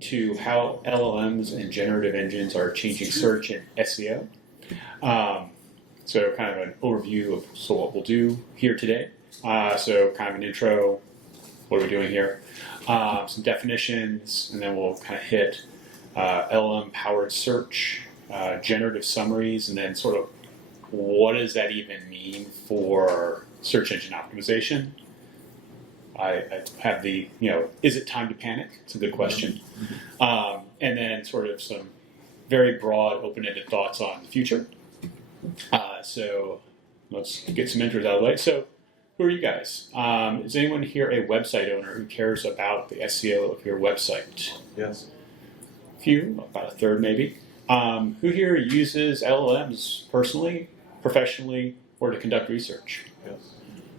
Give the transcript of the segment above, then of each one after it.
to how LLMs and generative engines are changing search and SEO. So kind of an overview of what we'll do here today. So kind of an intro, what are we doing here? Some definitions, and then we'll kind of hit LLM-powered search, generative summaries, and then sort of what does that even mean for search engine optimization? I have the, is it time to panic? It's a good question. And then sort of some very broad, open-ended thoughts on the future. So let's get some intros out of the way. So who are you guys? Is anyone here a website owner who cares about the SEO of your website? Yes. A few, about a third maybe. Who here uses LLMs personally, professionally, or to conduct research? Yes.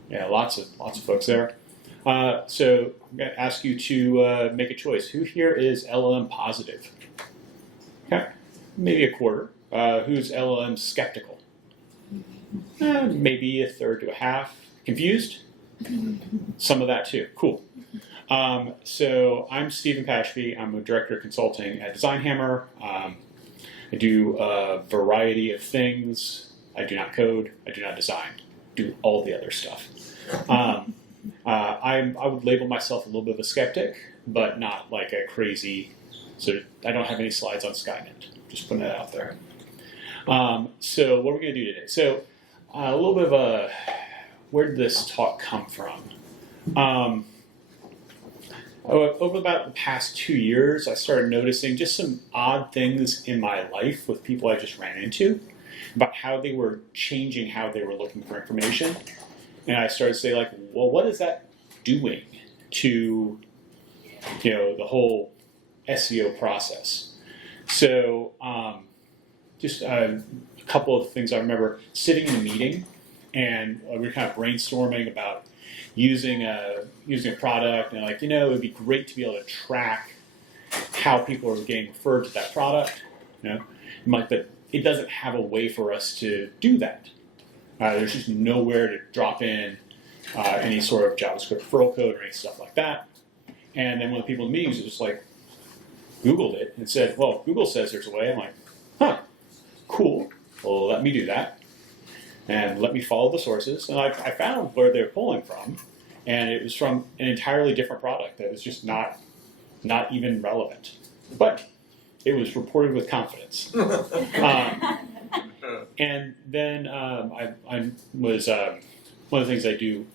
Yeah, lots of folks there. So I'm going to ask you to make a choice. Who here is LLM positive? Okay, maybe a quarter. Who's LLM skeptical? Maybe a third to a half. Confused? Some of that too. Cool. So I'm Stephen Pashby. I'm a director of consulting at Design Hammer. I do a variety of things. I do not code. I do not design. Do all the other stuff. I would label myself a little bit of a skeptic, but not like a crazy. So I don't have any slides on Skynet. Just putting that out there. So what are we going to do today? So a little bit of a, where did this talk come from? Over about the past 2 years, I started noticing just some odd things in my life with people I just ran into about how they were changing how they were looking for information. And I started to say, like, well, what is that doing to, the whole SEO process? So just a couple of things I remember sitting in a meeting, and we were kind of brainstorming about using a product, and it would be great to be able to track how people are getting referred to that product. But it doesn't have a way for us to do that. There's just nowhere to drop in any sort of JavaScript referral code or any stuff like that. And then one of the people in the meetings just Googled it and said, well, Google says there's a way. I'm like, huh, cool. Well, let me do that. And let me follow the sources. And I found where they're pulling from. And it was from an entirely different product that was just not even relevant. But it was reported with confidence. And then I was, one of the things I do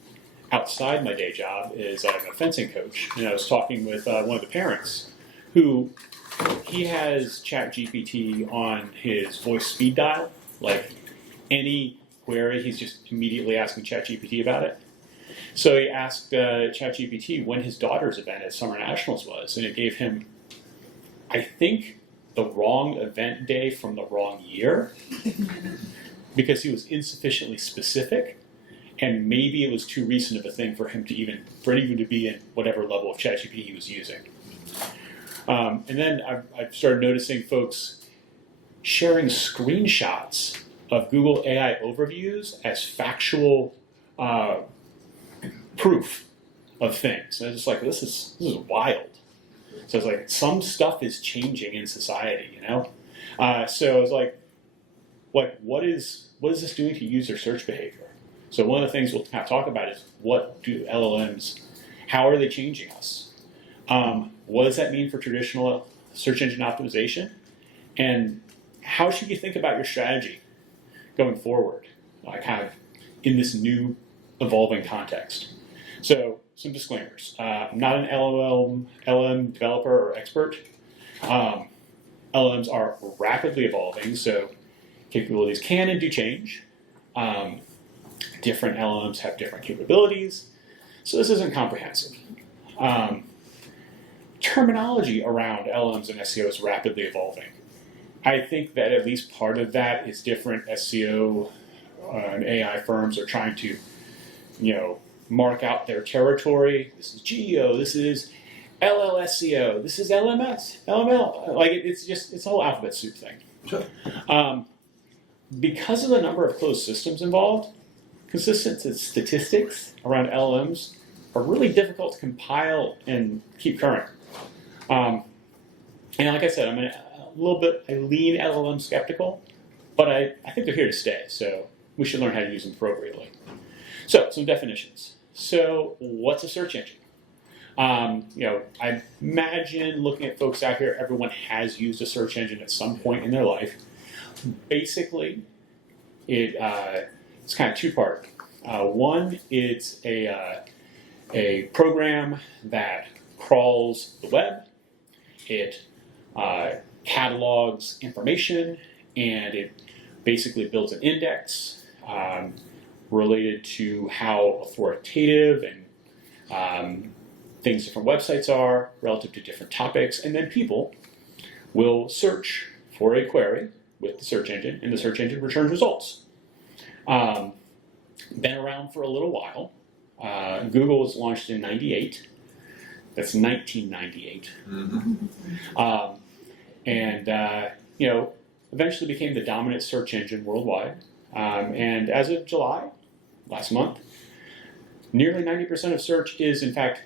outside my day job is I'm a fencing coach. And I was talking with one of the parents who, he has ChatGPT on his voice speed dial. Like any query, he's just immediately asking ChatGPT about it. So he asked ChatGPT when his daughter's event at Summer Nationals was, and it gave him, I think, the wrong event day from the wrong year because he was insufficiently specific, and maybe it was too recent of a thing for it even to be in whatever level of ChatGPT he was using. And then I've started noticing folks sharing screenshots of Google AI overviews as factual proof of things. And I was just like, this is wild. So it's like some stuff is changing in society, So I was like, what is this doing to user search behavior? So one of the things we'll kind of talk about is what do LLMs, how are they changing us? What does that mean for traditional search engine optimization? And how should you think about your strategy going forward, kind of in this new evolving context? So some disclaimers. I'm not an LLM developer or expert. LLMs are rapidly evolving, so capabilities can and do change. Different LLMs have different capabilities, so this isn't comprehensive. Terminology around LLMs and SEO is rapidly evolving. I think that at least part of that is different SEO and AI firms are trying to, mark out their territory. This is GEO, this is LLSEO, this is LMS, LML. It's a whole alphabet soup thing. Sure. Because of the number of closed systems involved, consistent statistics around LLMs are really difficult to compile and keep current. And like I said, I'm a little bit, I lean LLM skeptical, but I think they're here to stay, so we should learn how to use them appropriately. So, some definitions. So, what's a search engine? I imagine looking at folks out here, everyone has used a search engine at some point in their life. Basically, it's kind of two-part. One, it's a program that crawls the web. It catalogs information, and it basically builds an index related to how authoritative and things different websites are relative to different topics, and then people will search for a query with the search engine, and the search engine returns results. Been around for a little while. Google was launched in '98. That's 1998. Mm-hmm. Eventually became the dominant search engine worldwide. And as of July, last month, nearly 90% of search is in fact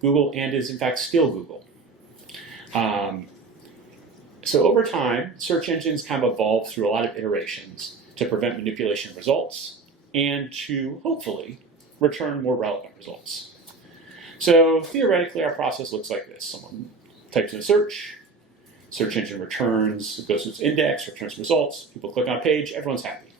Google and is in fact still Google. So over time, search engines kind of evolved through a lot of iterations to prevent manipulation of results and to hopefully return more relevant results. So theoretically, our process looks like this. Someone types in a search engine returns, it goes to its index, returns results, people click on a page, everyone's happy.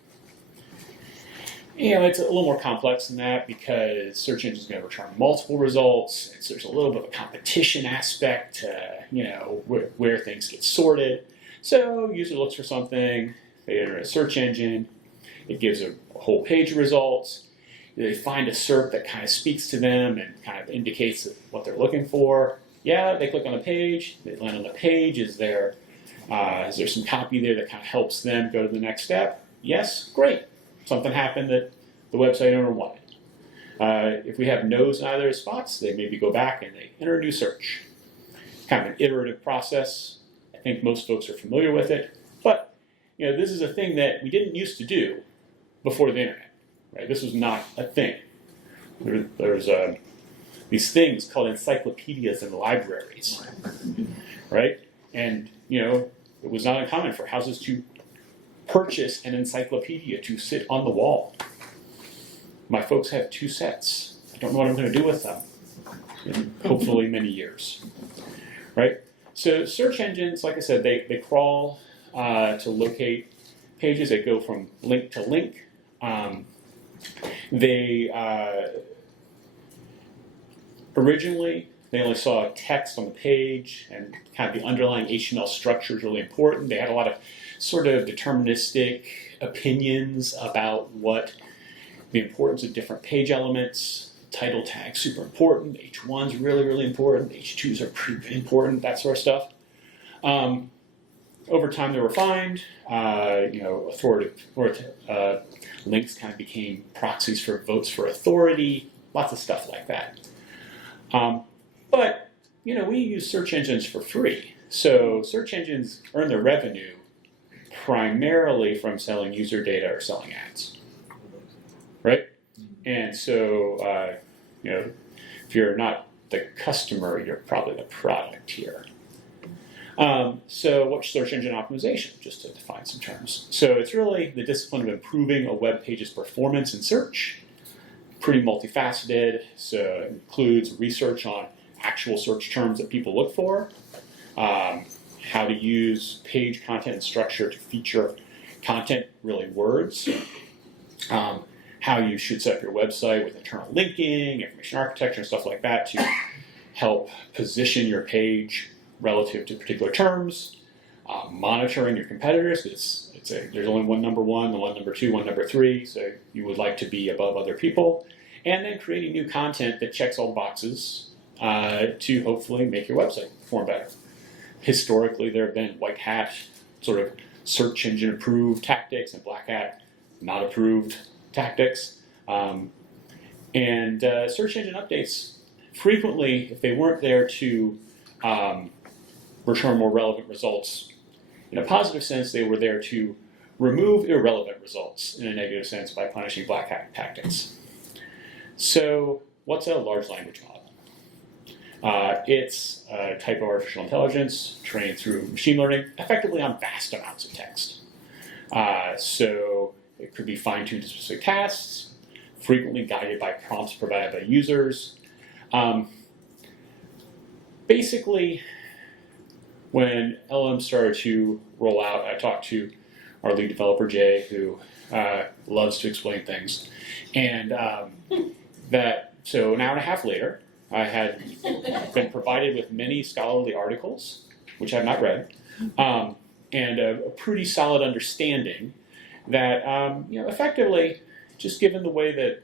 It's a little more complex than that because search engines are going to return multiple results. There's a little bit of a competition aspect to, where things get sorted. So user looks for something, they enter a search engine, it gives a whole page of results. They find a SERP that kind of speaks to them and kind of indicates what they're looking for. Yeah, they click on the page, they land on the page. Is there some copy there that kind of helps them go to the next step? Yes, great. Something happened that the website owner wanted. If we have no's in either spots, they maybe go back and they enter a new search. Kind of an iterative process. I think most folks are familiar with it. But this is a thing that we didn't used to do before the internet. Right? This was not a thing. There's these things called encyclopedias and libraries, right? And it was not uncommon for houses to purchase an encyclopedia to sit on the wall. My folks have 2 sets. I don't know what I'm going to do with them in hopefully many years, right? So search engines, like I said, they crawl to locate pages. They go from link to link. Originally, they only saw text on the page, and kind of the underlying HTML structure is really important. They had a lot of sort of deterministic opinions about what the importance of different page elements. Title tags, super important. H1's really, really important. H2's are pretty important, that sort of stuff. Over time, they were refined. Authoritative links kind of became proxies for votes for authority. Lots of stuff like that. But we use search engines for free. So search engines earn their revenue primarily from selling user data or selling ads, right? And so, if you're not the customer, you're probably the product here. So what's search engine optimization, just to define some terms? So it's really the discipline of improving a web page's performance in search. Pretty multifaceted, so it includes research on actual search terms that people look for, how to use page content and structure to feature content, really words, how you should set up your website with internal linking, information architecture, and stuff like that to help position your page relative to particular terms, monitoring your competitors, because there's only one number 1, the one number 2, one number 3, so you would like to be above other people, and then creating new content that checks all the boxes to hopefully make your website perform better. Historically, there have been white hat sort of search engine approved tactics and black hat not approved tactics. And search engine updates, frequently, if they weren't there to return more relevant results, in a positive sense, they were there to remove irrelevant results in a negative sense by punishing black hat tactics. So what's a large language model? It's a type of artificial intelligence trained through machine learning, effectively on vast amounts of text. So it could be fine-tuned to specific tasks, frequently guided by prompts provided by users. Basically, when LLM started to roll out, I talked to our lead developer, Jay, who loves to explain things. And so an hour and a half later, I had been provided with many scholarly articles, which I've not read, and a pretty solid understanding that, effectively, just given the way that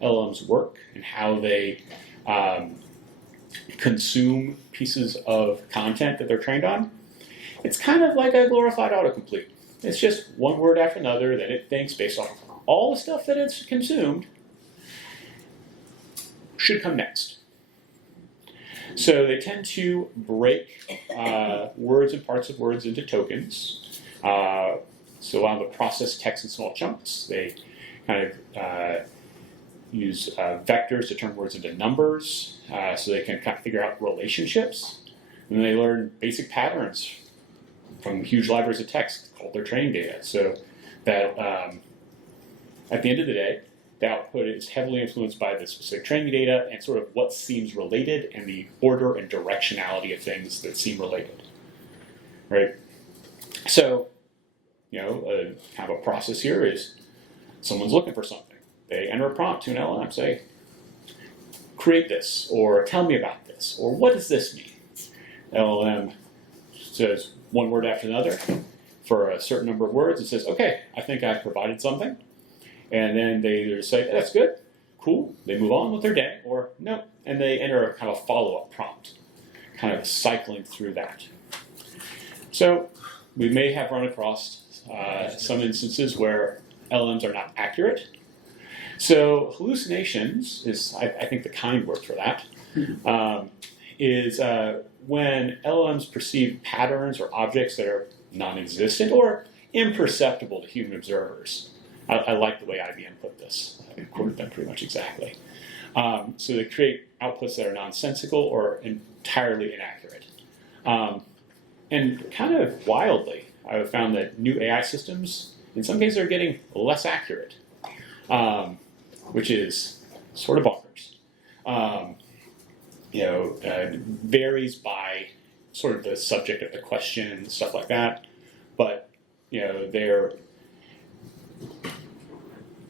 LLMs work and how they consume pieces of content that they're trained on, it's kind of like a glorified autocomplete. It's just one word after another that it thinks based on all the stuff that it's consumed should come next. So they tend to break words and parts of words into tokens. So allow them to process text in small chunks. They kind of use vectors to turn words into numbers, so they can kind of figure out relationships. And then they learn basic patterns from huge libraries of text called their training data. So that at the end of the day, the output is heavily influenced by the specific training data and sort of what seems related and the order and directionality of things that seem related, right? So, kind of a process here is someone's looking for something. They enter a prompt to an LLM, say, create this, or tell me about this, or what does this mean? LLM says one word after another for a certain number of words. It says, okay, I think I've provided something. And then they either say, that's good, cool, they move on with their day, or no, and they enter a kind of follow-up prompt, kind of cycling through that. So we may have run across some instances where LLMs are not accurate. So hallucinations is, I think, the kind word for that, is when LLMs perceive patterns or objects that are non-existent or imperceptible to human observers. I like the way IBM put this. I quoted them pretty much exactly. So they create outputs that are nonsensical or entirely inaccurate. And kind of wildly, I've found that new AI systems, in some cases, are getting less accurate, which is sort of bonkers. Varies by sort of the subject of the question, stuff like that. But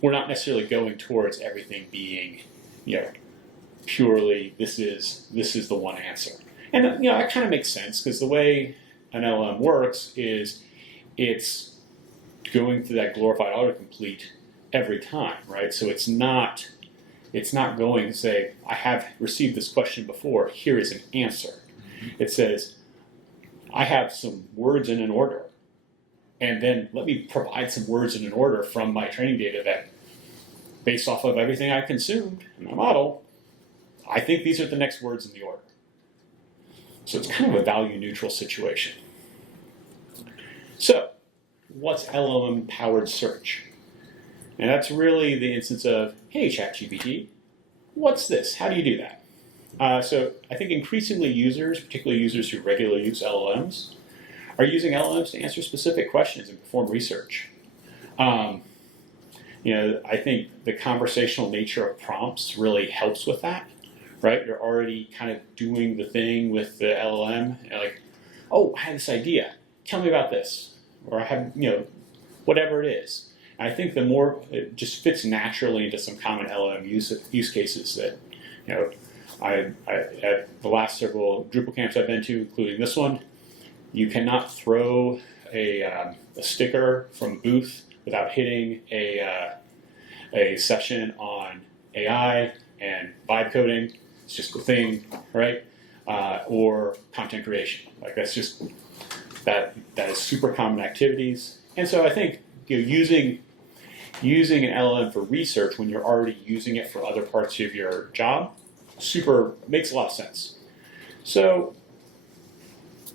we're not necessarily going towards everything being, purely this is the one answer. And that kind of makes sense because the way an LLM works is it's going through that glorified autocomplete every time, right? So it's not going to say, I have received this question before, here is an answer. It says, I have some words in an order, and then let me provide some words in an order from my training data that, based off of everything I consumed in my model, I think these are the next words in the order. So it's kind of a value-neutral situation. So, what's LLM-powered search? And that's really the instance of, hey, ChatGPT, what's this? How do you do that? So I think increasingly users, particularly users who regularly use LLMs, are using LLMs to answer specific questions and perform research. I think the conversational nature of prompts really helps with that, right? You're already kind of doing the thing with the LLM, like, oh, I have this idea. Tell me about this. Or I have, whatever it is. I think the more it just fits naturally into some common LLM use cases that, at the last several Drupal camps I've been to, including this one, you cannot throw a sticker from Booth without hitting a session on AI and vibe coding. It's just the thing, right? Or content creation. Like that's just that is super common activities. And so I think using an LLM for research when you're already using it for other parts of your job makes a lot of sense. So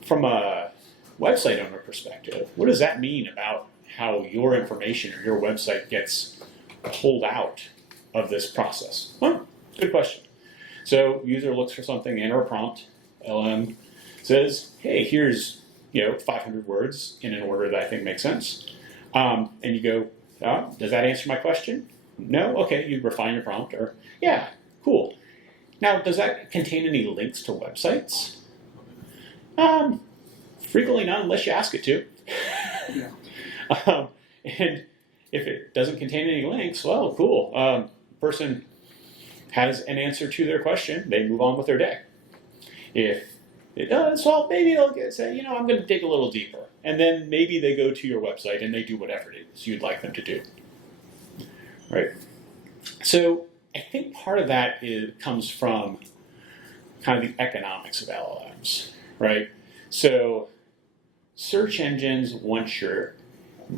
from a website owner perspective, what does that mean about how your information or your website gets pulled out of this process? Well, good question. So user looks for something, enter a prompt. LLM says, hey, here's 500 words in an order that I think makes sense. And you go, does that answer my question? No? Okay, you refine your prompt. Or, yeah, cool. Now, does that contain any links to websites? Frequently not unless you ask it to. And if it doesn't contain any links, well, cool. Person has an answer to their question. They move on with their day. If it does, well, maybe they'll say, I'm going to dig a little deeper. And then maybe they go to your website and they do whatever it is you'd like them to do. Right? So I think part of that comes from kind of the economics of LLMs, right? So search engines want your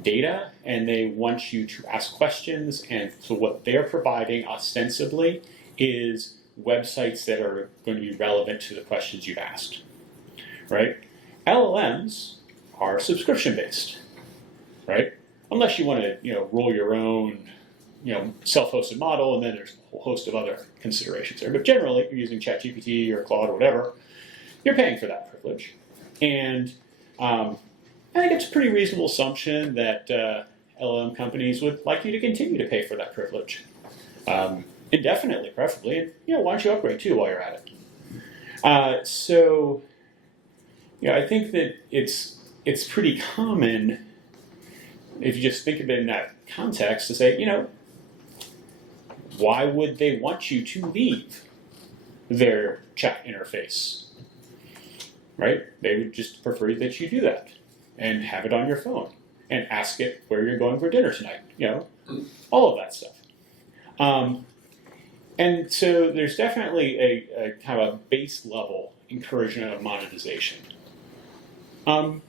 data and they want you to ask questions, and so what they're providing ostensibly is websites that are going to be relevant to the questions you've asked, right? LLMs are subscription-based, right? Unless you want to, roll your own, self-hosted model, and then there's a whole host of other considerations there. But generally, if you're using ChatGPT or Claude or whatever, you're paying for that privilege. And I think it's a pretty reasonable assumption that LLM companies would like you to continue to pay for that privilege. Indefinitely, preferably. And, why don't you upgrade too while you're at it? I think that it's pretty common, if you just think of it in that context, to say, why would they want you to leave their chat interface? Right? They would just prefer that you do that and have it on your phone and ask it where you're going for dinner tonight. All of that stuff. And so there's definitely a kind of a base level encouragement of monetization. But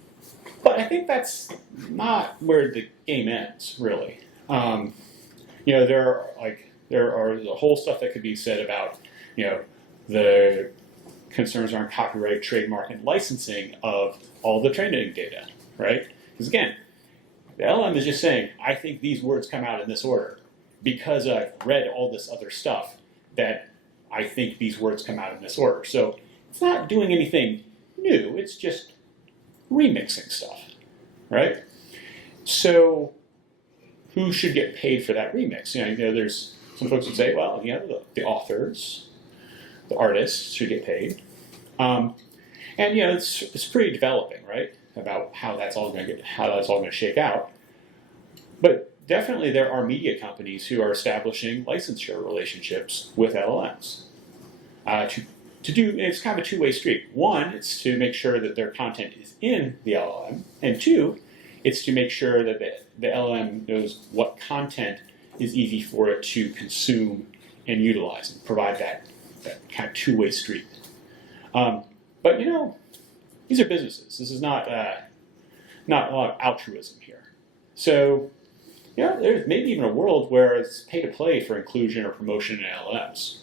I think that's not where the game ends, really. There are the whole stuff that could be said about, the concerns around copyright, trademark, and licensing of all the training data, right? Because again, the LLM is just saying, I think these words come out in this order because I've read all this other stuff that I think these words come out in this order. So it's not doing anything new, it's just remixing stuff, right? So who should get paid for that remix? There's some folks would say, well, the authors, the artists should get paid. And it's pretty developing, right, about how that's all going to shake out. But definitely there are media companies who are establishing licensure relationships with LLMs. It's kind of a two-way street. One, it's to make sure that their content is in the LLM, and two, it's to make sure that the LLM knows what content is easy for it to consume and utilize, and provide that kind of two-way street. But these are businesses. This is not a lot of altruism here. So there's maybe even a world where it's pay to play for inclusion or promotion in LLMs.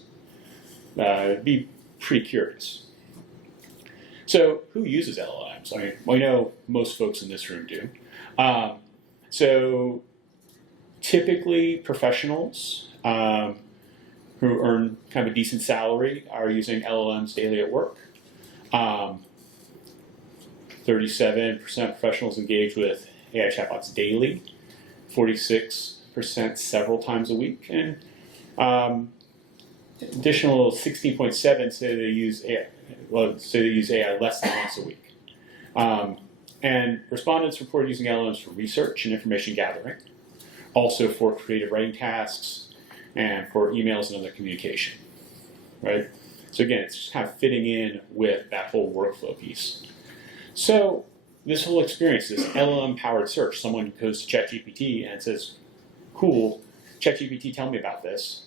It'd be pretty curious. So who uses LLMs? We know most folks in this room do. So typically professionals who earn kind of a decent salary are using LLMs daily at work. 37% of professionals engage with AI chatbots daily, 46% several times a week, and additional 16.7 say they use AI. Less than once a week. And respondents reported using LLMs for research and information gathering, also for creative writing tasks, and for emails and other communication, right? So again, it's just kind of fitting in with that whole workflow piece. So this whole experience, this LLM-powered search, someone goes to ChatGPT and says, cool, ChatGPT, tell me about this.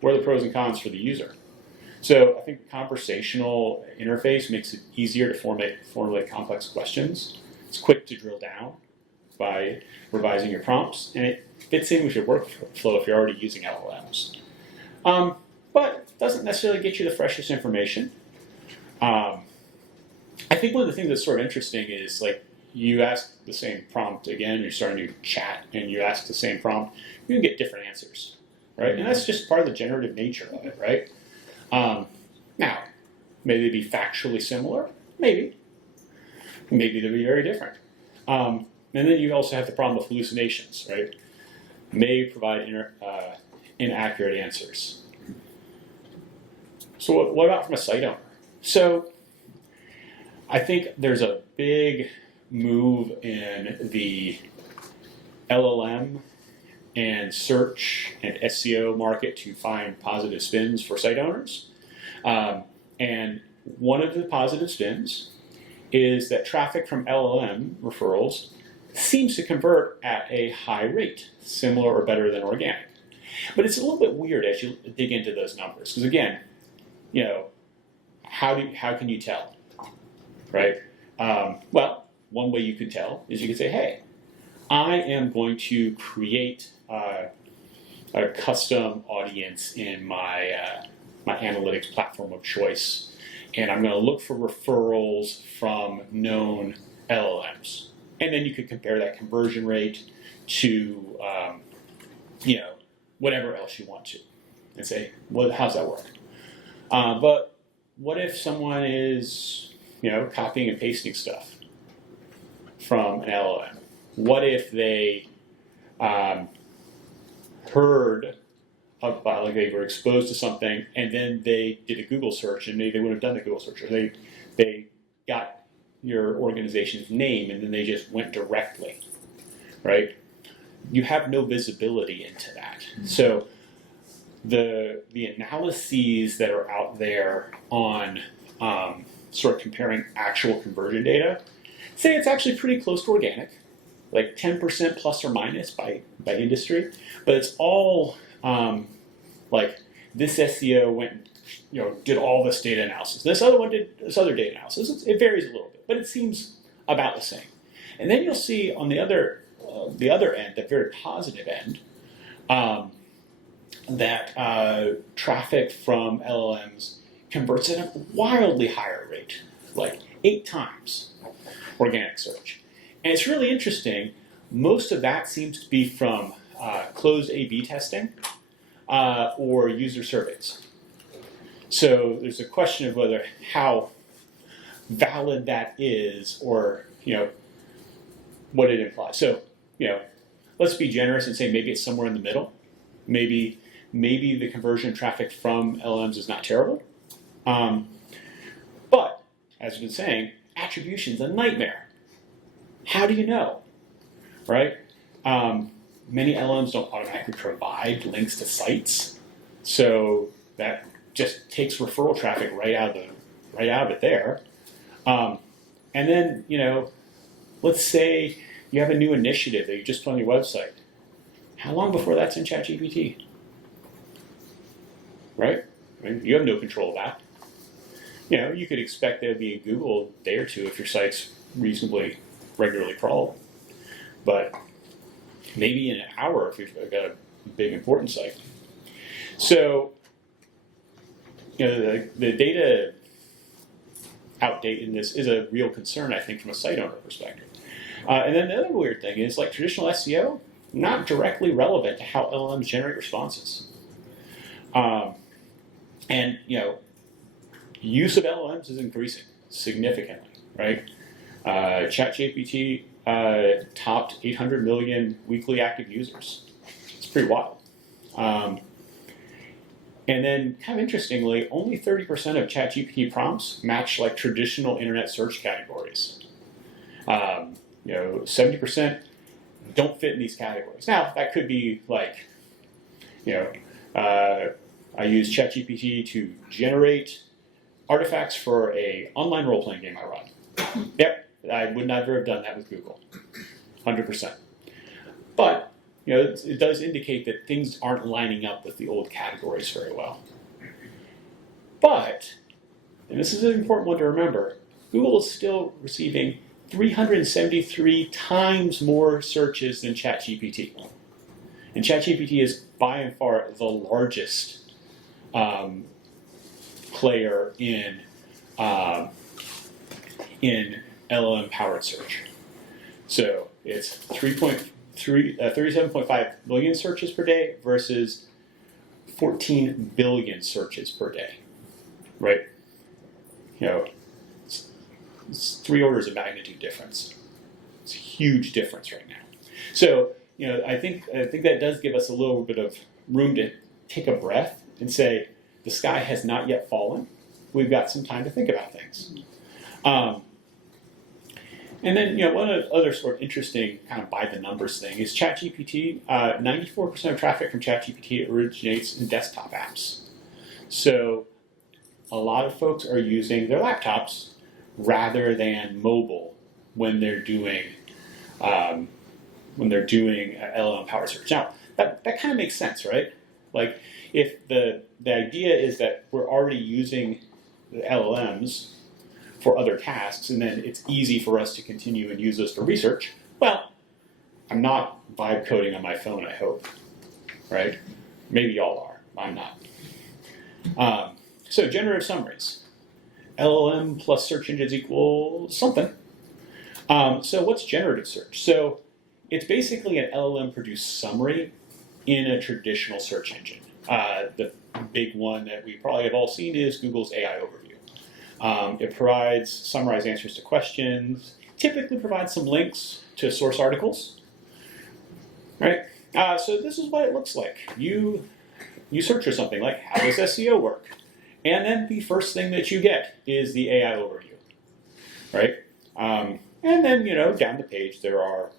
What are the pros and cons for the user? So I think the conversational interface makes it easier to formulate complex questions. It's quick to drill down by revising your prompts, and it fits in with your workflow if you're already using LLMs. But it doesn't necessarily get you the freshest information. I think one of the things that's sort of interesting is, like, you ask the same prompt again, you're starting to chat, and you ask the same prompt, you can get different answers, right? And that's just part of the generative nature of it, right? Now, may they be factually similar? Maybe. Maybe they'll be very different. And then you also have the problem of hallucinations, right? May provide inaccurate answers. So what about from a site owner? So I think there's a big move in the LLM and search and SEO market to find positive spins for site owners. And one of the positive spins is that traffic from LLM referrals seems to convert at a high rate, similar or better than organic. But it's a little bit weird as you dig into those numbers, because again, how can you tell, right? Well, one way you could tell is you could say, hey, I am going to create a custom audience in my my analytics platform of choice, and I'm going to look for referrals from known LLMs. And then you could compare that conversion rate to whatever else you want to, and say, well, how's that work? But what if someone is copying and pasting stuff from an LLM? What if they heard about, like, they were exposed to something and then they did a Google search, and maybe they would have done a Google search, or they got your organization's name and then they just went directly, right? You have no visibility into that. So the analyses that are out there on sort of comparing actual conversion data say it's actually pretty close to organic, like 10% plus or minus by industry, but it's all like this SEO went, did all this data analysis. This other one did this other data analysis. It varies a little bit, but it seems about the same. And then you'll see on the other end, the very positive end, that traffic from LLMs converts at a wildly higher rate, like 8 times organic search. And it's really interesting. Most of that seems to be from closed A/B testing or user surveys. So there's a question of whether how valid that is, or what it implies. So let's be generous and say maybe it's somewhere in the middle. Maybe the conversion traffic from LLMs is not terrible. But as we've been saying, attribution's a nightmare. How do you know, right? Many LLMs don't automatically provide links to sites, so that just takes referral traffic right out of it there. And then let's say you have a new initiative that you just put on your website. How long before that's in ChatGPT? Right? I mean, you have no control of that. You could expect that it'd be in Google a day or two if your site's reasonably regularly crawled. But maybe in an hour if you've got a big important site. So, the data outdate in this is a real concern, I think, from a site owner perspective. And then the other weird thing is, like, traditional SEO, not directly relevant to how LLMs generate responses. And use of LLMs is increasing significantly, right? ChatGPT topped 800 million weekly active users. It's pretty wild. And then, kind of interestingly, only 30% of ChatGPT prompts match like traditional internet search categories. 70% don't fit in these categories. Now, that could be like, I use ChatGPT to generate artifacts for an online role-playing game I run. Yep, I would never have done that with Google, 100%. But it does indicate that things aren't lining up with the old categories very well. But, and this is an important one to remember, Google is still receiving 373 times more searches than ChatGPT. And ChatGPT is by and far the largest player in LLM-powered search. So it's 37.5 million searches per day versus 14 billion searches per day, right? You know, it's 3 orders of magnitude difference. It's a huge difference right now. So, you know, I think that does give us a little bit of room to take a breath and say, the sky has not yet fallen. We've got some time to think about things. And then, you know, one other sort of interesting kind of by the numbers thing is ChatGPT. 94% of traffic from ChatGPT originates in desktop apps. So a lot of folks are using their laptops rather than mobile when they're doing LLM powered search. Now that kind of makes sense, right? Like if the idea is that we're already using the LLMs for other tasks, and then it's easy for us to continue and use those for research, well, I'm not vibe coding on my phone, I hope, right? Maybe y'all are. I'm not. So generative summaries. LLM plus search engines equals something. So what's generative search? So it's basically an LLM-produced summary in a traditional search engine. The big one that we probably have all seen is Google's AI Overview. It provides summarized answers to questions, typically provides some links to source articles, right? So this is what it looks like. You search for something like, how does SEO work? And then the first thing that you get is the AI overview, right? And then, you know, down the page there are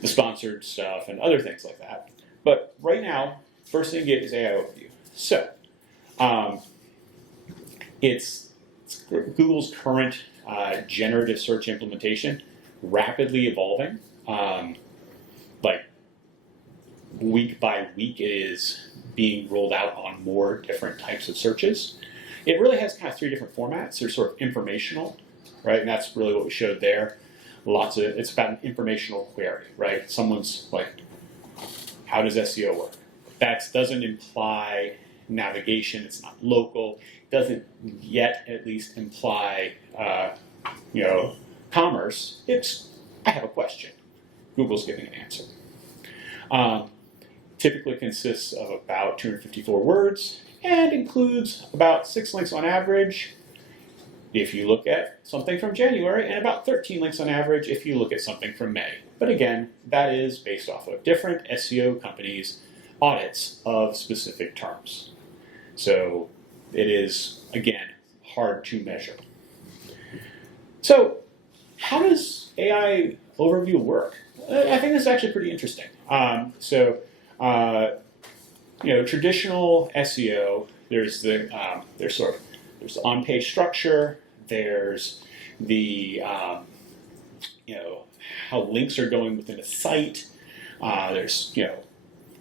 the sponsored stuff and other things like that. But right now, first thing you get is AI overview. So it's Google's current generative search implementation, rapidly evolving. Like week by week, it is being rolled out on more different types of searches. It really has kind of 3 different formats. There's sort of informational, right? And that's really what we showed there. It's about an informational query, right? Someone's like, how does SEO work? That doesn't imply navigation. It's not local. It doesn't yet, at least, imply, commerce. It's, I have a question. Google's giving an answer. Typically consists of about 254 words and includes about 6 links on average if you look at something from January, and about 13 links on average if you look at something from May. But again, that is based off of different SEO companies' audits of specific terms. So it is, again, hard to measure. So how does AI overview work? I think this is actually pretty interesting. Traditional SEO, there's the on-page structure, there's the how links are going within a site, there's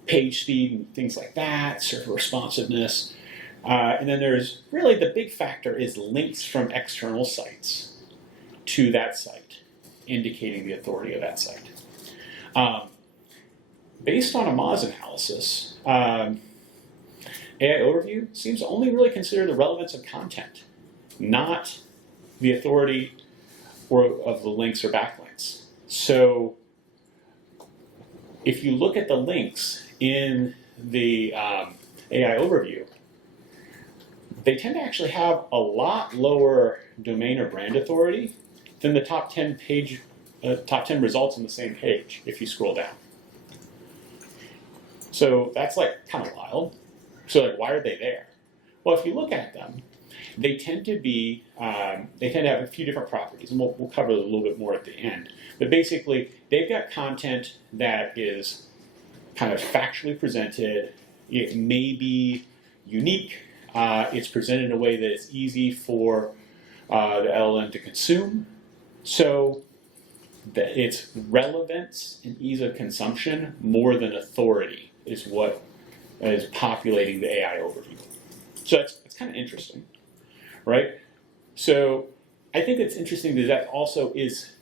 page speed and things like that, server responsiveness, and then there's really the big factor is links from external sites to that site, indicating the authority of that site. Based on a Moz analysis, AI Overview seems to only really consider the relevance of content, not the authority of the links or backlinks. So if you look at the links in the AI Overview, they tend to actually have a lot lower domain or brand authority than the top 10 results on the same page if you scroll down. So that's like kind of wild. So like, why are they there? Well, if you look at them, they tend to have a few different properties, and we'll cover it a little bit more at the end. But basically, they've got content that is kind of factually presented. It may be unique. It's presented in a way that is easy for the LLM to consume. So that it's relevance and ease of consumption more than authority is what is populating the AI overview. So it's kind of interesting, right? So I think it's interesting that also it's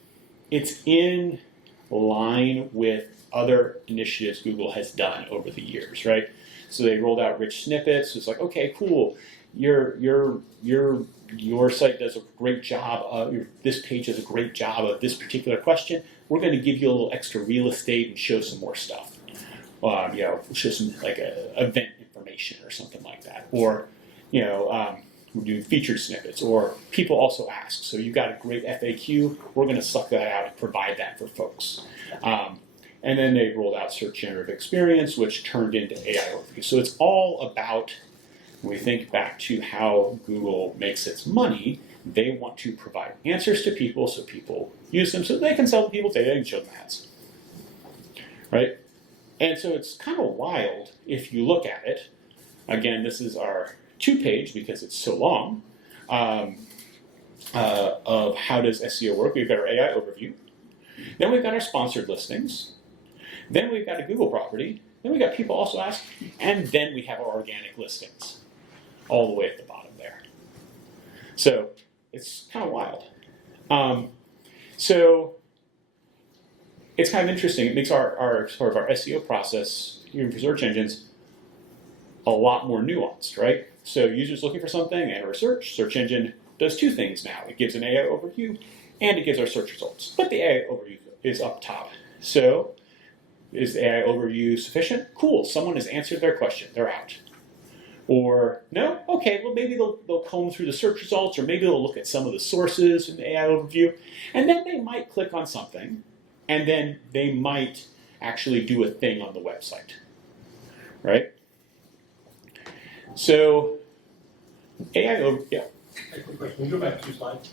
in line with other initiatives Google has done over the years, right? So they rolled out rich snippets. It's like, okay, cool. Your site does a great job. This page does a great job of this particular question. We're going to give you a little extra real estate and show some more stuff. Show some like event information or something like that, or we're doing featured snippets, or people also ask. So you've got a great FAQ, we're going to suck that out and provide that for folks. And then they rolled out Search Generative Experience, which turned into AI Overview. So it's all about, when we think back to how Google makes its money, they want to provide answers to people so people use them so they can sell people data and show them ads. Right? And so it's kind of wild if you look at it. Again, this is our 2-page, because it's so long, of how does SEO work. We've got our AI overview. Then we've got our sponsored listings. Then we've got a Google property. Then we've got people also ask. And then we have our organic listings all the way at the bottom there. So it's kind of wild. So it's kind of interesting. It makes our sort of our SEO process, even for search engines, a lot more nuanced, right? So users looking for something, enter a search engine does 2 things now. It gives an AI overview, and it gives our search results. But the AI overview is up top. So is the AI overview sufficient? Cool, someone has answered their question, they're out. Or no? Okay, well maybe they'll comb through the search results, or maybe they'll look at some of the sources in the AI overview, and then they might click on something, and then they might actually do a thing on the website, right? So, AI over, yeah. A quick question. Can we go back 2 slides?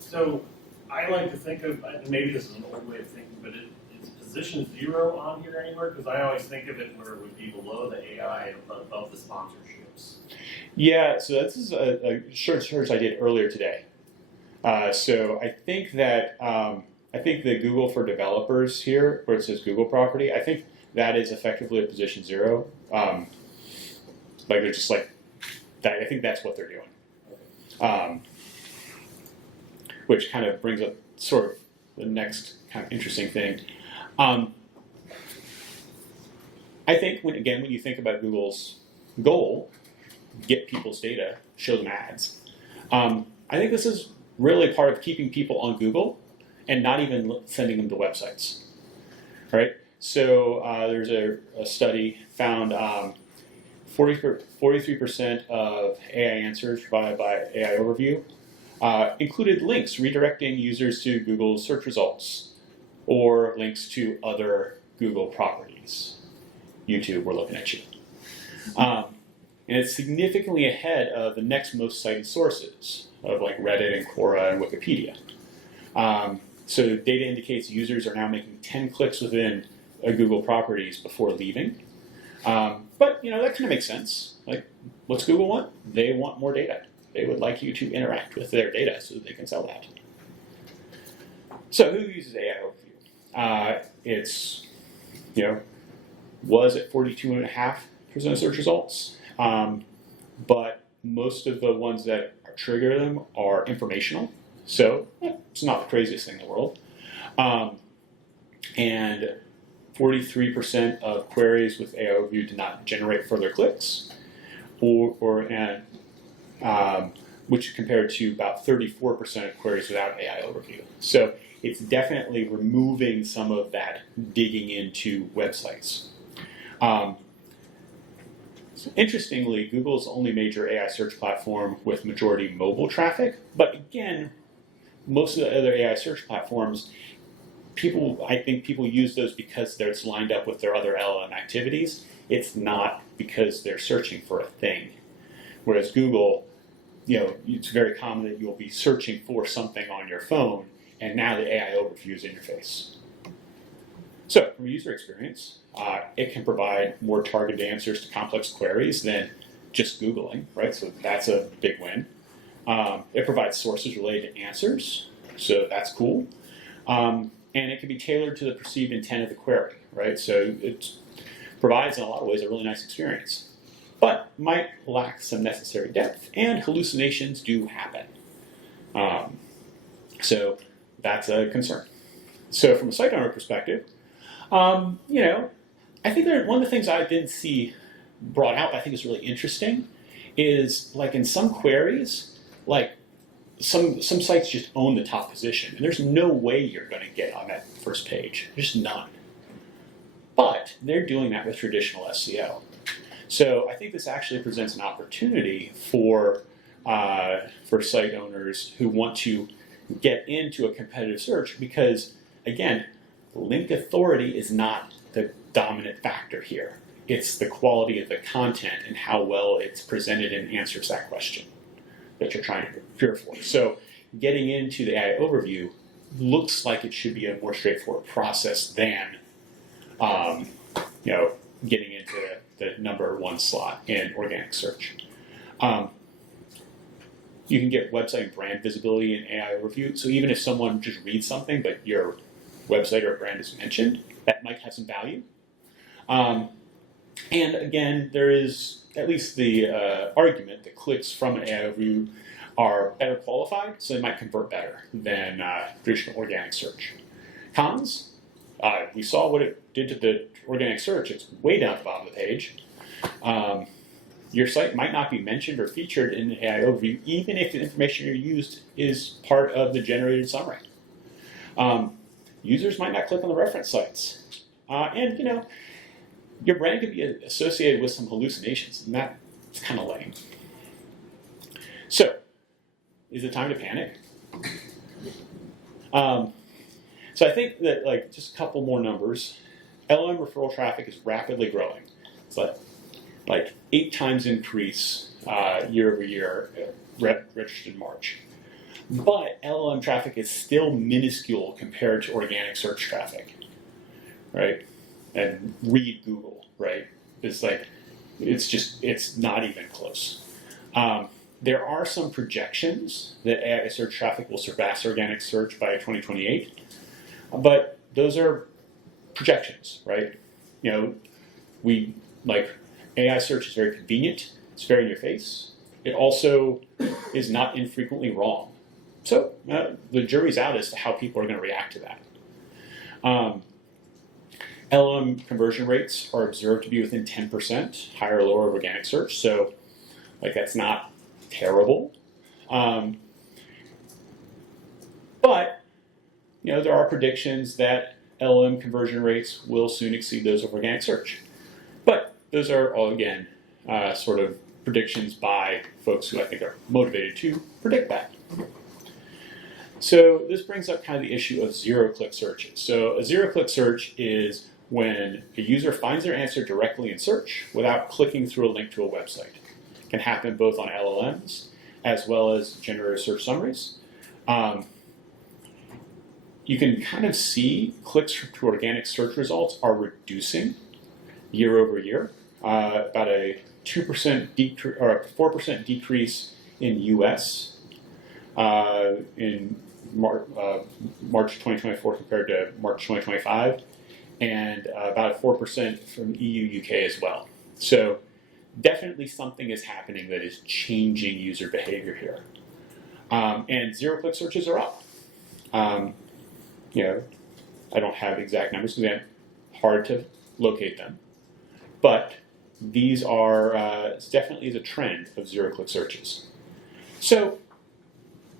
So, I like to think of, and maybe this is an old way of thinking, but is position 0 on here anywhere? Because I always think of it where it would be below the AI and above the sponsorships. Yeah, so this is a short search I did earlier today. So I think that, I think the Google for developers here, where it says Google property, I think that is effectively a position 0. Like they're just like that. I think that's what they're doing, which kind of brings up sort of the next kind of interesting thing. I think when you think about Google's goal, get people's data, show them ads. I think this is really part of keeping people on Google and not even sending them to websites, right? So there's a study found 43% of AI answers provided by AI Overview included links redirecting users to Google's search results or links to other Google properties. YouTube, we're looking at you. And it's significantly ahead of the next most cited sources of like Reddit and Quora and Wikipedia. So data indicates users are now making 10 clicks within a Google properties before leaving. But that kind of makes sense. Like, what's Google want? They want more data. They would like you to interact with their data so that they can sell that. So who uses AI Overview? It's, was at 42.5% of search results. But most of the ones that trigger them are informational. So it's not the craziest thing in the world. And 43% of queries with AI Overview did not generate further clicks, which compared to about 34% of queries without AI Overview. So it's definitely removing some of that digging into websites. So interestingly, Google's the only major AI search platform with majority mobile traffic, but again, most of the other AI search platforms, I think people use those because it's lined up with their other LLM activities. It's not because they're searching for a thing. Whereas Google, it's very common that you'll be searching for something on your phone, and now the AI overview is in your face. So from a user experience, it can provide more targeted answers to complex queries than just Googling, right? So that's a big win. It provides sources related to answers, so that's cool. And it can be tailored to the perceived intent of the query, right? So it provides, in a lot of ways, a really nice experience, but might lack some necessary depth, and hallucinations do happen. So that's a concern. So from a site owner perspective, I think one of the things I didn't see brought out, I think is really interesting, is like in some queries, like some sites just own the top position, and there's no way you're going to get on that first page. There's none. But they're doing that with traditional SEO. So I think this actually presents an opportunity for site owners who want to get into a competitive search because, again, link authority is not the dominant factor here. It's the quality of the content and how well it's presented and answers that question that you're trying to prepare for. So getting into the AI overview looks like it should be a more straightforward process than getting into the number one slot in organic search. You can get website and brand visibility in AI overview. So even if someone just reads something, but your website or brand is mentioned, that might have some value. And again, there is at least the argument that clicks from an AI overview are better qualified, so they might convert better than traditional organic search. Cons, we saw what it did to the organic search. It's way down at the bottom of the page. Your site might not be mentioned or featured in the AI overview, even if the information you used is part of the generated summary. Users might not click on the reference sites. And your brand could be associated with some hallucinations, and that's kind of lame. So, is it time to panic? So I think that just a couple more numbers. LLM referral traffic is rapidly growing. It's like 8 times increase year over year registered in March. But LLM traffic is still minuscule compared to organic search traffic, right? And read Google, right? It's not even close. There are some projections that AI search traffic will surpass organic search by 2028, but those are projections, right? AI search is very convenient. It's very in your face. It also is not infrequently wrong. So the jury's out as to how people are going to react to that. LLM conversion rates are observed to be within 10%, higher or lower of organic search. So that's not terrible. But there are predictions that LLM conversion rates will soon exceed those of organic search. But those are all, again, sort of predictions by folks who I think are motivated to predict that. So this brings up kind of the issue of zero-click searches. So a zero-click search is when a user finds their answer directly in search without clicking through a link to a website. It can happen both on LLMs as well as generative search summaries. You can kind of see clicks to organic search results are reducing year over year. About a 2% decrease or a 4% decrease in US in March 2024 compared to March 2025, and about 4% from EU, UK as well. So definitely something is happening that is changing user behavior here. And zero-click searches are up. I don't have exact numbers because it's hard to locate them. But these are definitely is a trend of zero-click searches. So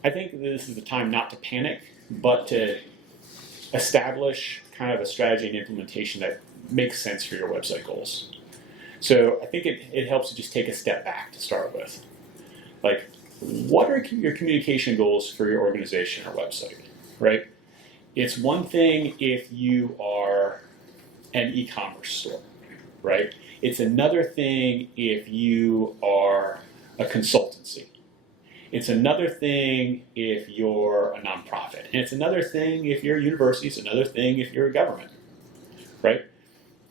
I think this is the time not to panic, but to establish kind of a strategy and implementation that makes sense for your website goals. So I think it helps to just take a step back to start with. What are your communication goals for your organization or website, right? It's one thing if you are an e-commerce store, right? It's another thing if you are a consultancy. It's another thing if you're a nonprofit. And it's another thing if you're a university. It's another thing if you're a government, right?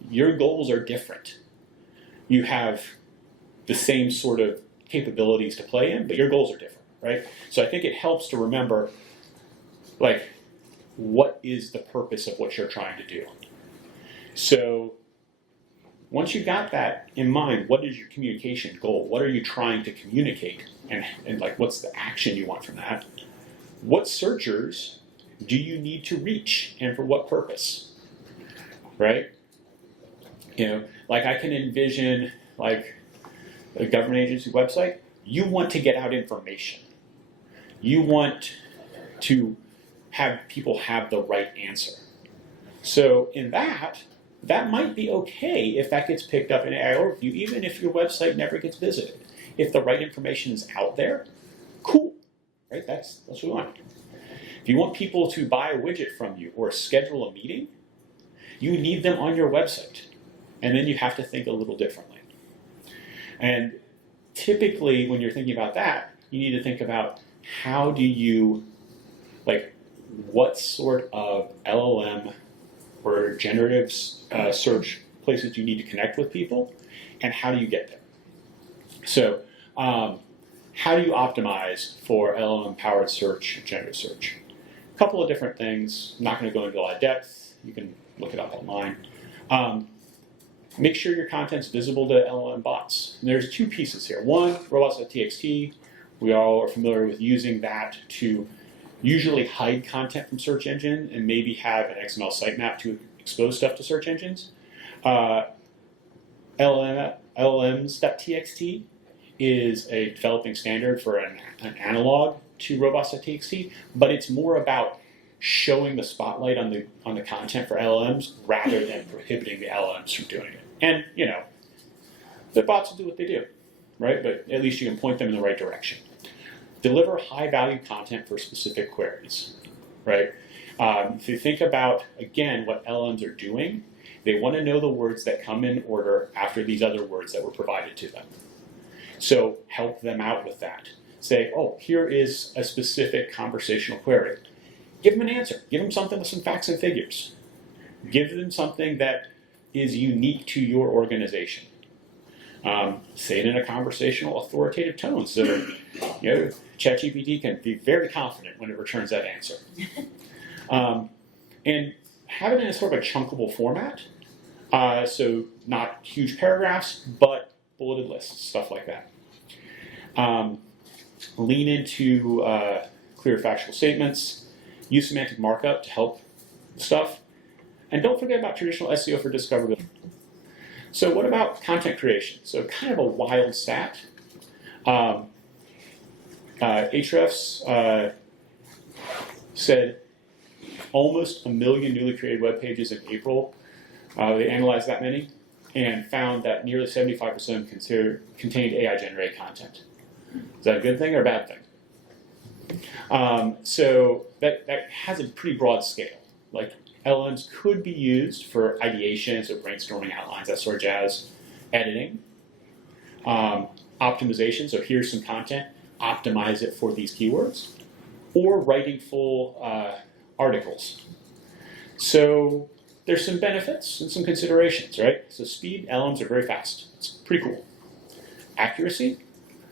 Your goals are different. You have the same sort of capabilities to play in, but your goals are different, right? So I think it helps to remember, what is the purpose of what you're trying to do? So once you've got that in mind, what is your communication goal? What are you trying to communicate? And what's the action you want from that? What searchers do you need to reach, and for what purpose? Right? I can envision a government agency website. You want to get out information. You want to have people have the right answer. So in that, That might be okay if that gets picked up in AI overview, even if your website never gets visited. If the right information is out there, cool, right? That's what we want. If you want people to buy a widget from you or schedule a meeting, you need them on your website. And then you have to think a little differently. And typically, when you're thinking about that, you need to think about how do you, like, what sort of LLM or generative search places do you need to connect with people, and how do you get there? So, how do you optimize for LLM-powered search, generative search? A couple of different things. I'm not going to go into a lot of depth. You can look it up online. Make sure your content's visible to LLM bots. And there's two pieces here. One, robots.txt. We all are familiar with using that to usually hide content from search engine and maybe have an XML sitemap to expose stuff to search engines. LLMs.txt is a developing standard for an analog to robots.txt, but it's more about showing the spotlight on the content for LLMs rather than prohibiting the LLMs from doing it. And, you know, the bots will do what they do, right? But at least you can point them in the right direction. Deliver high-value content for specific queries, right? If you think about, again, what LLMs are doing, they want to know the words that come in order after these other words that were provided to them. So help them out with that. Say, oh, here is a specific conversational query. Give them an answer. Give them something with some facts and figures. Give them something that is unique to your organization. Say it in a conversational, authoritative tone so that, you know, ChatGPT can be very confident when it returns that answer. And have it in a sort of a chunkable format. So not huge paragraphs, but bulleted lists, stuff like that. Lean into clear factual statements. Use semantic markup to help stuff. And don't forget about traditional SEO for discoverability. So what about content creation? So kind of a wild stat. Ahrefs said almost 1 million newly created web pages in April. They analyzed that many and found that nearly 75% contained AI-generated content. Is that a good thing or a bad thing? So that has a pretty broad scale. Like LLMs could be used for ideation, so brainstorming outlines, that sort of jazz, editing, optimization, so here's some content, optimize it for these keywords, or writing full articles. So there's some benefits and some considerations, right? So speed, LLMs are very fast. It's pretty cool. Accuracy,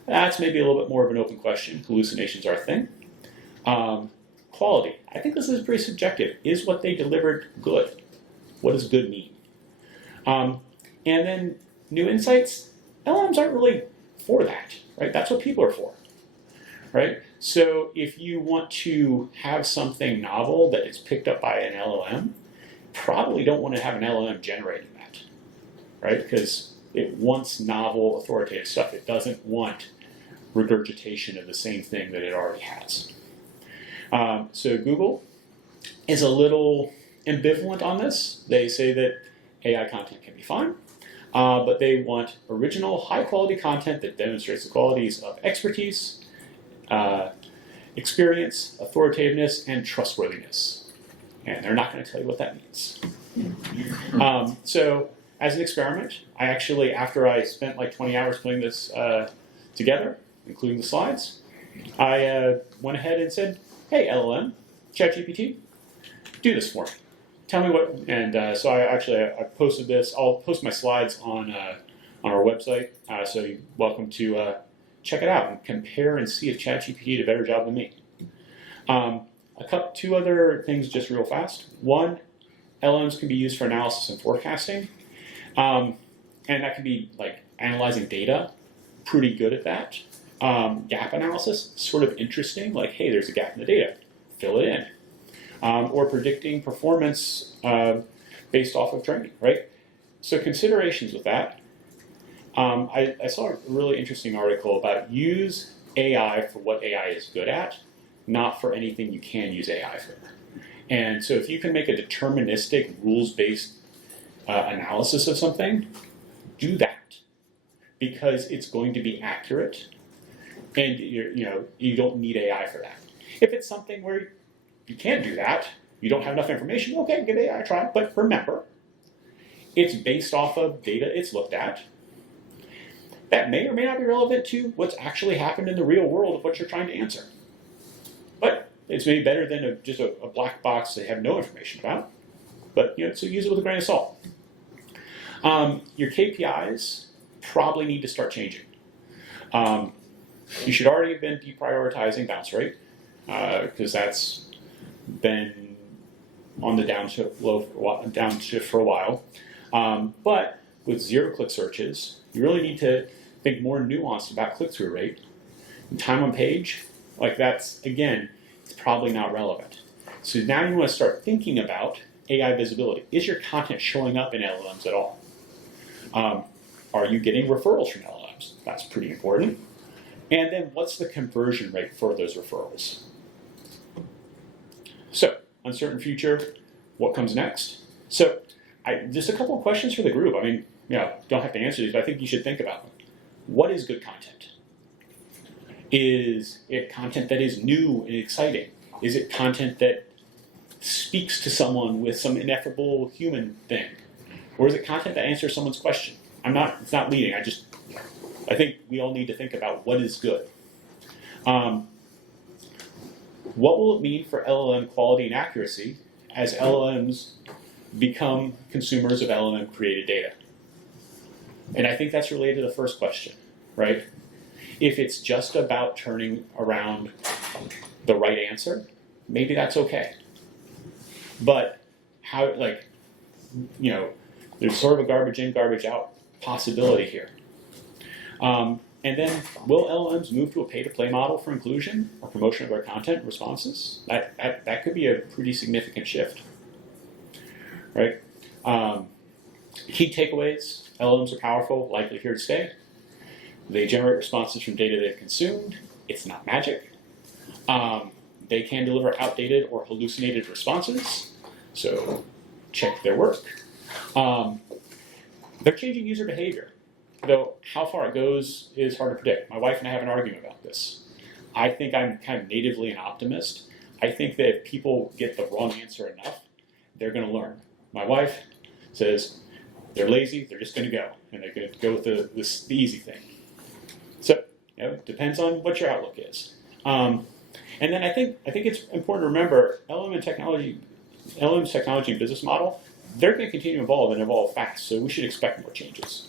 that's maybe a little bit more of an open question. Hallucinations are a thing. Quality, I think this is pretty subjective. Is what they delivered good? What does good mean? And then new insights, LLMs aren't really for that, right? That's what people are for, right? So if you want to have something novel that is picked up by an LLM, probably don't want to have an LLM generating that, right? Because it wants novel, authoritative stuff. It doesn't want regurgitation of the same thing that it already has. So Google is a little ambivalent on this. They say that AI content can be fine, but they want original, high-quality content that demonstrates the qualities of expertise, experience, authoritativeness, and trustworthiness. And they're not going to tell you what that means. So as an experiment, I actually, after I spent like 20 hours putting this together, including the slides, I went ahead and said, hey, LLM, ChatGPT, do this for me. Tell me what, and so I posted this. I'll post my slides on our website, so you're welcome to check it out and compare and see if ChatGPT did a better job than me. Two other things just real fast. One, LLMs can be used for analysis and forecasting, and that can be like analyzing data, pretty good at that. Gap analysis, sort of interesting, like, hey, there's a gap in the data, fill it in. Or predicting performance based off of training, right? So considerations with that. I saw a really interesting article about use AI for what AI is good at, not for anything you can use AI for. And so if you can make a deterministic, rules-based analysis of something, do that, because it's going to be accurate, and you don't need AI for that. If it's something where you can't do that, you don't have enough information, okay, give AI a try. But remember, it's based off of data it's looked at. That may or may not be relevant to what's actually happened in the real world of what you're trying to answer. But it's maybe better than just a black box they have no information about. But so use it with a grain of salt. Your KPIs probably need to start changing. You should already have been deprioritizing bounce rate, because that's been on the downshift for a while. But with zero-click searches, you really need to think more nuanced about click-through rate. And time on page, that's, again, it's probably not relevant. So now you want to start thinking about AI visibility. Is your content showing up in LLMs at all? Are you getting referrals from LLMs? That's pretty important. And then what's the conversion rate for those referrals? So, uncertain future, what comes next? So, just a couple of questions for the group. I mean, don't have to answer these, but I think you should think about them. What is good content? Is it content that is new and exciting? Is it content that speaks to someone with some ineffable human thing? Or is it content that answers someone's question? It's not leading, I think we all need to think about what is good. What will it mean for LLM quality and accuracy as LLMs become consumers of LLM created data? And I think that's related to the first question, right? If it's just about turning around the right answer, maybe that's okay. But there's sort of a garbage in, garbage out possibility here. And then, will LLMs move to a pay-to-play model for inclusion or promotion of their content responses? That could be a pretty significant shift, right? Key takeaways: LLMs are powerful, likely here to stay. They generate responses from data they've consumed. It's not magic. They can deliver outdated or hallucinated responses, so check their work. They're changing user behavior, though how far it goes is hard to predict. My wife and I have an argument about this. I think I'm kind of natively an optimist. I think that if people get the wrong answer enough, they're going to learn. My wife says they're lazy, they're just going to go, and they're going to go with the easy thing. So, it depends on what your outlook is. And then I think it's important to remember LLM's technology and business model, they're going to continue to evolve and evolve fast, so we should expect more changes.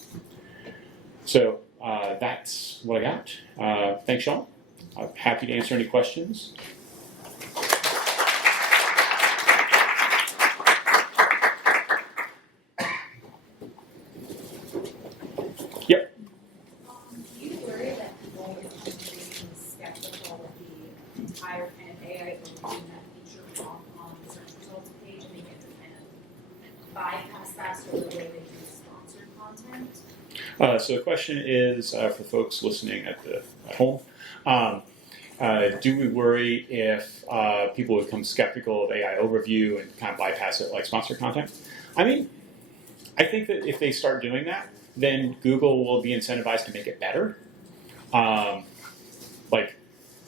So that's what I got. Thanks, Sean. I'm happy to answer any questions. Yep. Do you worry that people are being skeptical of the entire kind of AI overview that feature on the search results page and they get to kind of bypass that sort of the way they do sponsored content? So the question is for folks listening at home. Do we worry if people become skeptical of AI overview and kind of bypass it like sponsored content? I mean, I think that if they start doing that, then Google will be incentivized to make it better.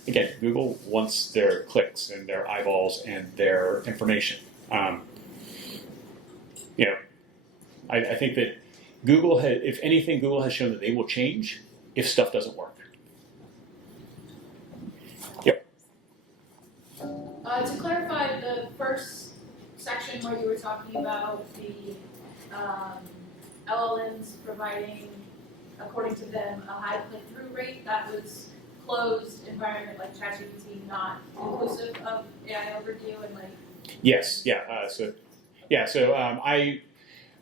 Again, Google wants their clicks and their eyeballs and their information. I think that Google if anything, Google has shown that they will change if stuff doesn't work. Yep. To clarify the first section where you were talking about the LLMs providing, according to them, a high click-through rate, that was closed environment like ChatGPT, not inclusive of AI overview and Yes. Yeah.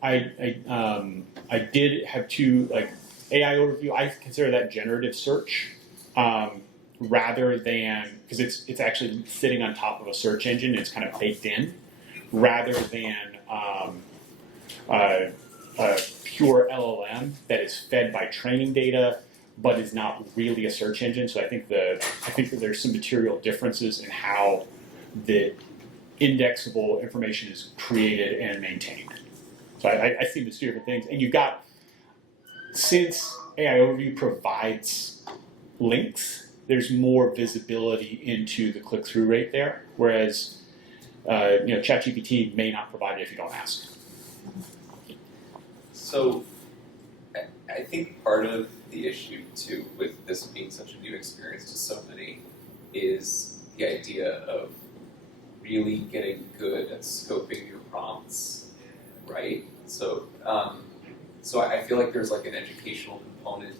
I did have two AI overview. I consider that generative search rather than because it's actually sitting on top of a search engine. It's kind of baked in rather than a pure LLM that is fed by training data, but is not really a search engine. So I think that there's some material differences in how the indexable information is created and maintained. So I see these two different things. And you've got, since AI Overview provides links, there's more visibility into the click-through rate there, whereas ChatGPT may not provide it if you don't ask. So I think part of the issue too with this being such a new experience to so many is the idea of really getting good at scoping your prompts, right? So I feel like there's like an educational component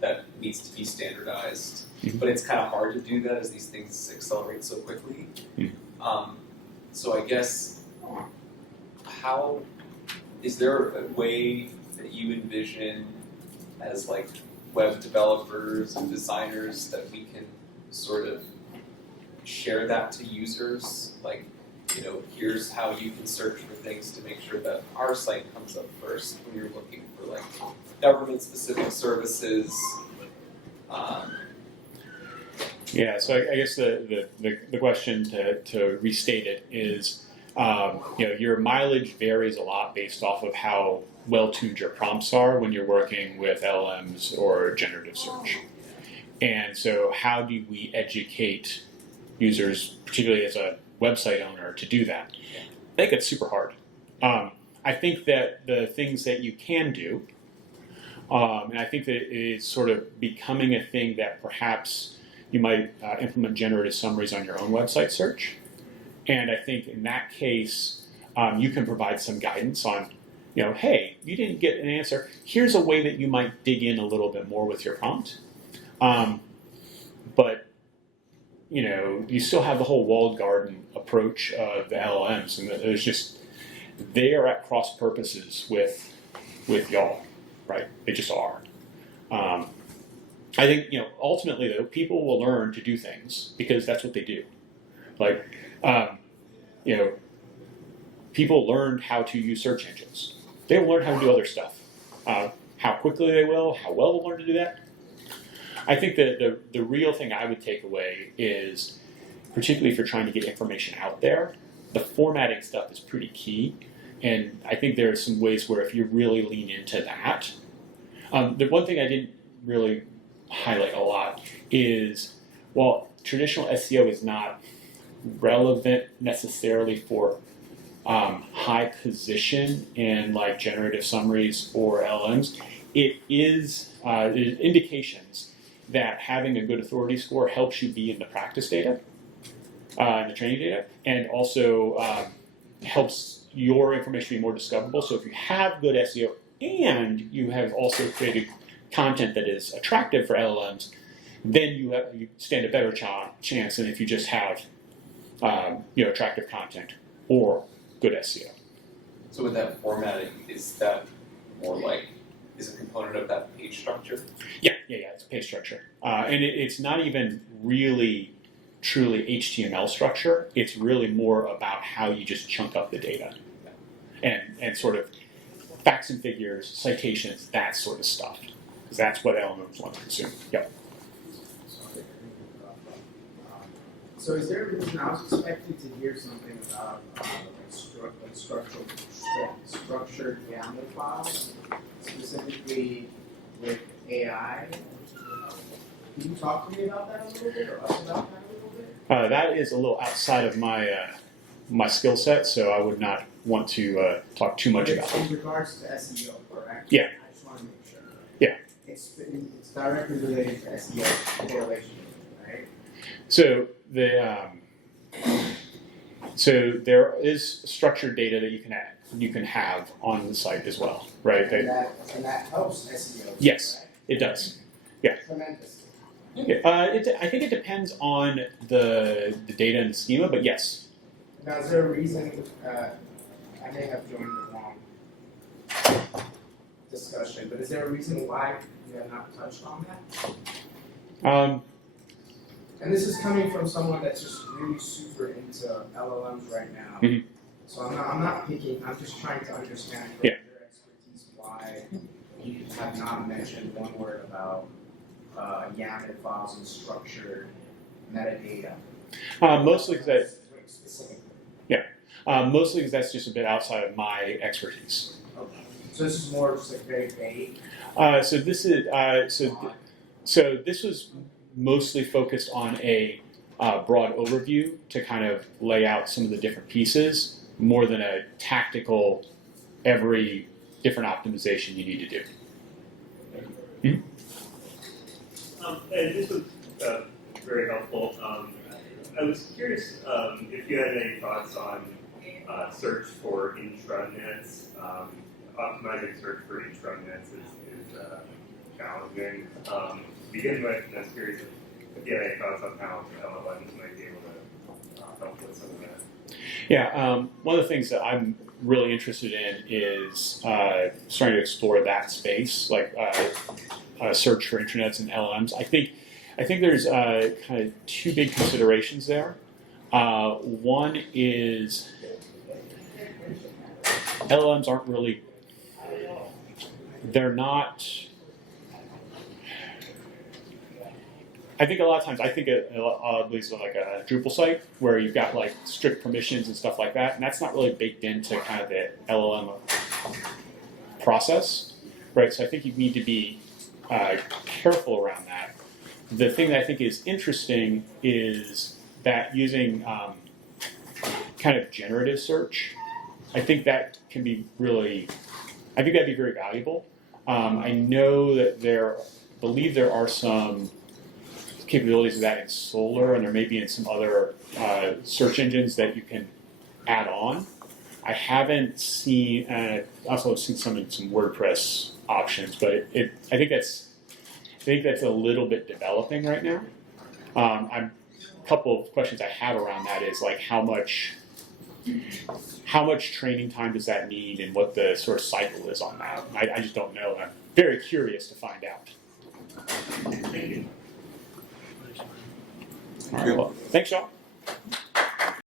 that needs to be standardized, but it's kind of hard to do that as these things accelerate so quickly. So I guess, how is there a way that you envision as like web developers and designers that we can sort of share that to users? Like, here's how you can search for things to make sure that our site comes up first when you're looking for like government-specific services. Yeah, so I guess the question to restate it is, your mileage varies a lot based off of how well-tuned your prompts are when you're working with LLMs or generative search. And so how do we educate users, particularly as a website owner, to do that? I think it's super hard. I think that the things that you can do, and I think that it is sort of becoming a thing that perhaps you might implement generative summaries on your own website search. And I think in that case, you can provide some guidance on, hey, you didn't get an answer. Here's a way that you might dig in a little bit more with your prompt. But, you still have the whole walled garden approach of the LLMs. And there's just, they are at cross purposes with y'all, right? They just are. I think, ultimately, though, people will learn to do things because that's what they do. Like, people learned how to use search engines. They will learn how to do other stuff. How quickly they will, how well they'll learn to do that. I think that the real thing I would take away is, particularly if you're trying to get information out there, the formatting stuff is pretty key. And I think there are some ways where if you really lean into that, the one thing I didn't really highlight a lot is, while traditional SEO is not relevant necessarily for high position in like generative summaries or LLMs, it is indications that having a good authority score helps you be in the practice data, in the training data, and also helps your information be more discoverable. So if you have good SEO and you have also created content that is attractive for LLMs, then you stand a better chance than if you just have attractive content or good SEO. So with that formatting, is that more like, is a component of that page structure? Yeah, it's a page structure. And it's not even really truly HTML structure. It's really more about how you just chunk up the data and sort of facts and figures, citations, that sort of stuff. Because that's what LLMs want to consume. Yep. So is there a reason I was expecting to hear something about structured YAML files, specifically with AI? Can you talk to me about that a little bit, or us about that a little bit? That is a little outside of my skill set, so I would not want to talk too much about it. In regards to SEO, correct? Yeah. I just want to make sure. Yeah. It's directly related to SEO correlation, right? So so there is structured data that you can have on the site as well, right? And that helps SEO. Yes, correct? it does. Yeah. Tremendously. Yeah, I think it depends on the data and the schema, but yes. Now, is there a reason, I may have joined the wrong discussion, but is there a reason why we have not touched on that? And this is coming from someone that's just really super into LLMs right now. Mhm. So I'm not picking, I'm just trying to understand from Yeah. your expertise why you have not mentioned one word about YAML files and structured metadata. Mostly because Specifically. mostly because that's just a bit outside of my expertise. Okay. So this is more just like very vague. So this is so this was mostly focused on a broad overview to kind of lay out some of the different pieces, more than a tactical every different optimization you need to do. And this was very helpful. I was curious if you had any thoughts on search for intranets. Optimizing search for intranets is challenging to begin with, and I was curious if you had any thoughts on how LLMs might be able to help with some of that. Yeah, one of the things that I'm really interested in is starting to explore that space, like search for intranets and LLMs. I think there's kind of two big considerations there. One is LLMs aren't really, they're not, I think a lot of times, at least like a Drupal site where you've got like strict permissions and stuff like that, and that's not really baked into kind of the LLM process, right? So I think you need to be careful around that. The thing that I think is interesting is that using kind of generative search, I think that can be really, I think that'd be very valuable. I know that believe there are some capabilities of that in Solar, and there may be in some other search engines that you can add on. I haven't seen, I've also seen some in some WordPress options, but I think that's a little bit developing right now. A couple of questions I have around that is like how much training time does that need, and what the sort of cycle is on that. I just don't know. I'm very curious to find out. Thank you. All right, well, thanks, y'all.